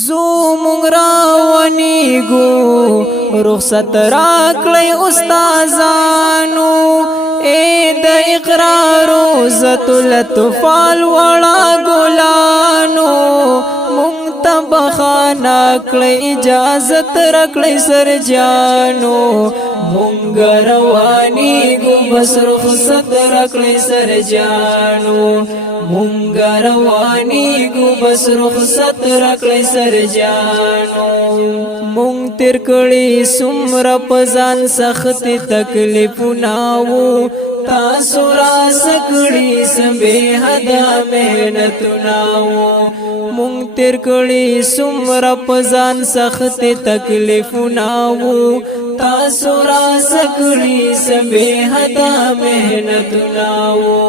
زو مونږ راونیږو رخصت راکړئ استادانو اے د اقرار عزت الاطفال وړا ګلانو مونږ ته بخانه کړئ اجازت راکړئ سرجانو مونږ روانیږو بس رخصت راکړئ سرجانو مونږ روانیږو بس رخصت راکړئ سرجانو مونږ تیر کړي څومره په ځان سخت تکلیفونه وو تاسو راس کړي سبه حدا مهنتونه وو مونږ تیر کړي څومره په ځان سخت تکلیفونه وو تاسو راس کړي سبه حدا مهنتونه وو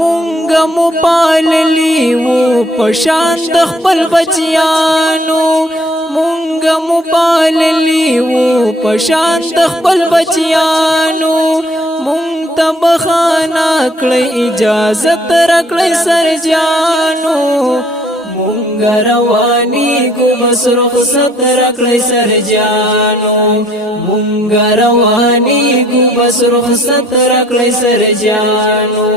مونږ مو پاللی وو پشان د خپل بچیانو مونږ مو پاللی وو پشان د خپل بچیانو مونږ ته بخانه کړئ اجازت راکړئ سرجانو مونږ روانیږو بس رخصت راکړئ سرجانو مونږ روانیږو بس رخصت راکړئ سرجانو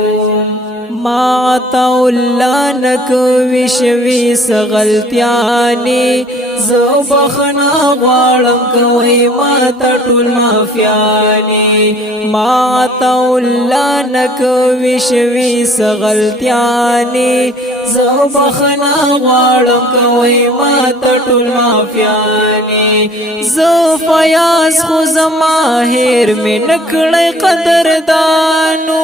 ما عطا الله نکوي شوي سغلطیانی زو بخنا غواړم کوي ما ته ټول مافیانی ما عطا الله نکوي شوي سغلطیانی زو بخنا غواړم کوي ما ته ټول مافیانی زو فیاض خو زما هیر مې نکړی قدردانو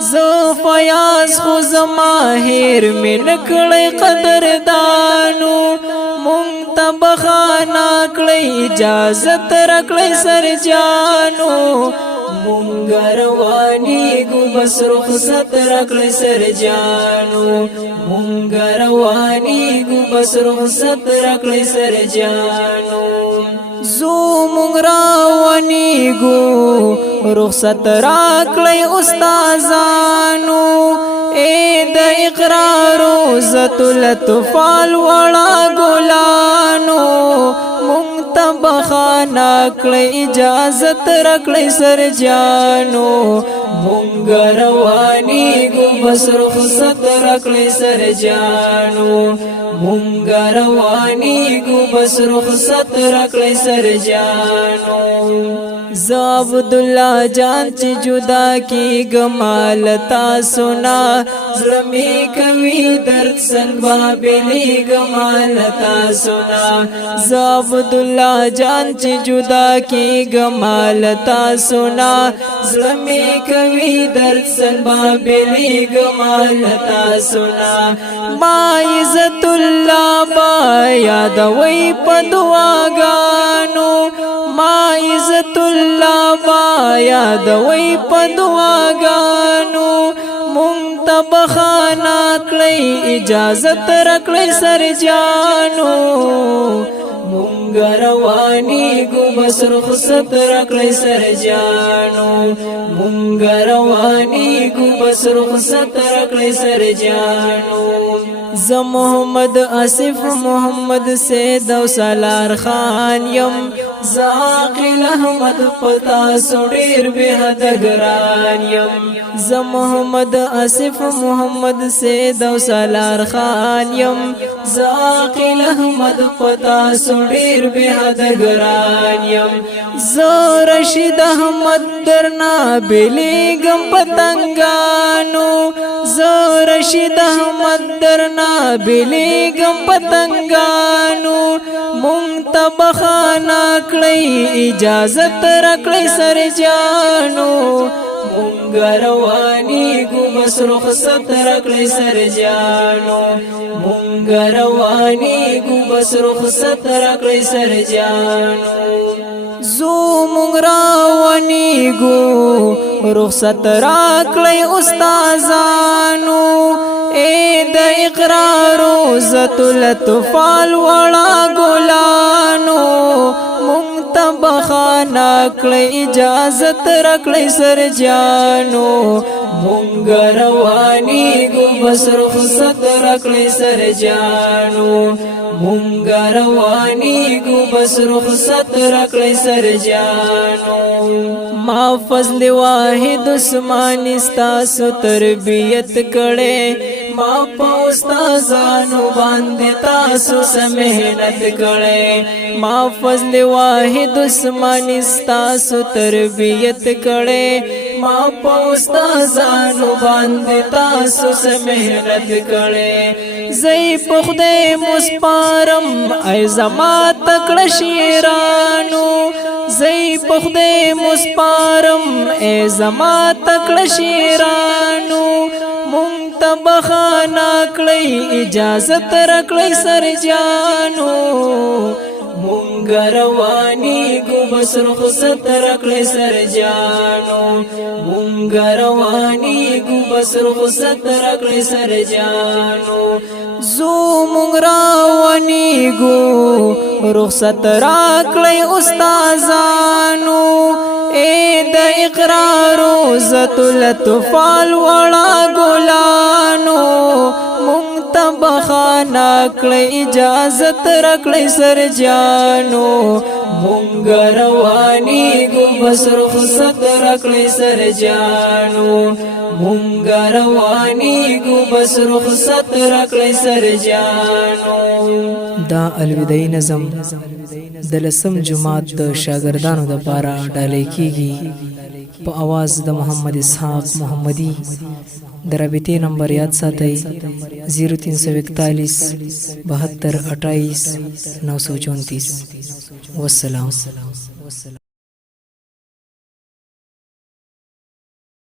زو فیاض خو زما هیر مې نکړی قدردانو مونږ ته بخانه کړئ اجازت راکړئ سرجانو مونږ روانیږو بس رخصت راکړئ سرجانو مونږ روانیږو بس رخصت راکړئ سرجانو زو مونږ راونیږو رخصت راکړئ استادانو اے د اقرار عزت الاطفال وړا ګلانو مونږ ته بخانه کړئ اجازت راکړئ سرجانو مونږ روانیږو بس رخصت راکړئ سرجانو مونږ روانیږو بس رخصت راکړئ سرجانو ز عبد الله جان چې جدا کی گمال تاسو نا زړمی کوي درد څنګه بلی گمال تاسو نا ز عبد الله جان چې جدا کی گمال تاسو نا زړمی کوي درد څنګه بلی گمال تاسو نا ما عزت الله با یاد وای په دعاګانو ما عزت الله با یاد وای په دعاګانو مونږ ته بخانه کړئ اجازت راکړئ سرجانو مونږ روانیږو بس رخصت راکړئ سرجانو مونږ روانیږو بس رخصت راکړئ سرجانو ز محمد آصف محمد سید او سالار خان یم ز عاقل احمد پتا سړیر به حد ګران یم ز محمد آصف محمد سید او سالار خان یم ز عاقل احمد پتا سړیر به حد ګران یم ز رشید احمد درنا بلی گم پتنګانو ز رشید احمد درنا بلی گم پتنګانو مونږ ته بخانه کړئ اجازت راکړئ سرجانو مونږ روانیږو بس رخصت راکړئ سرجانو مونږ روانیږو بس رخصت راکړئ سرجانو زو مونږ راونیږو رخصت راکړئ استادانو اے د اقرار عزت الاطفال وړا ګلانو مونږ ته بخانه راکړی اجازت راکړی سر جانو مونږ روانېږو بس رخصت راکړی سر جانو مونږ روانېږو بس رخصت راکړی سر جانو ما فضل واحد عثماني ستاسو تربیت کړي ما په استادانو باندې تاسو سم محنت کړي ما فضل واحد عثماني ستاسو تربیت کړي ما په استادانو باندې تاسو سم محنت کړي زئی په خدای مسپارم ای زما تکړه شیرانو زئی په خدای مسپارم ای زما تکړه شیرانو مونږ ته بخانه کړی اجازت راکړی سر جانو مونږ روانېږو بس رخصت راکړی سر جانو مونږ روانېږو بس رخصت راکړی سر جانو زو مونږ روانېږو رخصت راکړی استادانو اے د اقرار عزت الاطفال وړا ګلانو مونږ ته بخانه کړی اجازت راکړی سر جانو مونږ روانېږو بس رخصت راکړی سر جانو مونږ روانېږو بس رخصت راکړی سر جانو دا الوداعي نظم د لسم جماعت د شاګردانو د پاره ډالۍ کیږي په आवाज د محمد اسحاق محمدي د رابطې نمبر یاد ساتئ 0341 72 28 934 والسلام